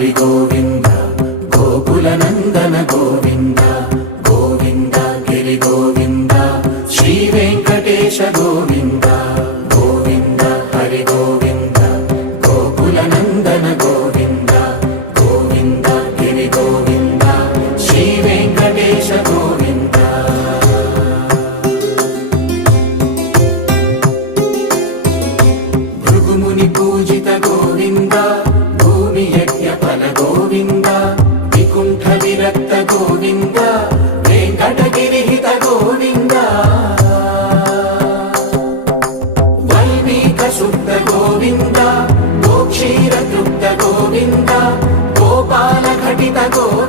హరి గోవింద గోకుల నందన గోవింద గోవింద గిరి గోవింద శ్రీ వెంకటేశ గోవింద గోవింద హరి గోవింద గోకుల నందన గోవింద గోవింద గిరి గోవింద శ్రీ వెంకటేశ గోవింద భృగుముని పూజిత గోవింద భూమి యజ్ఞ ఫల గోవింద వికుంఠ విరక్త గోవింద వెంకటగిరిహిత గోవింద వైదిక శుద్ధ గోవింద గోక్షీర తృప్త గోవింద గోపాల ఘటిత గోవింద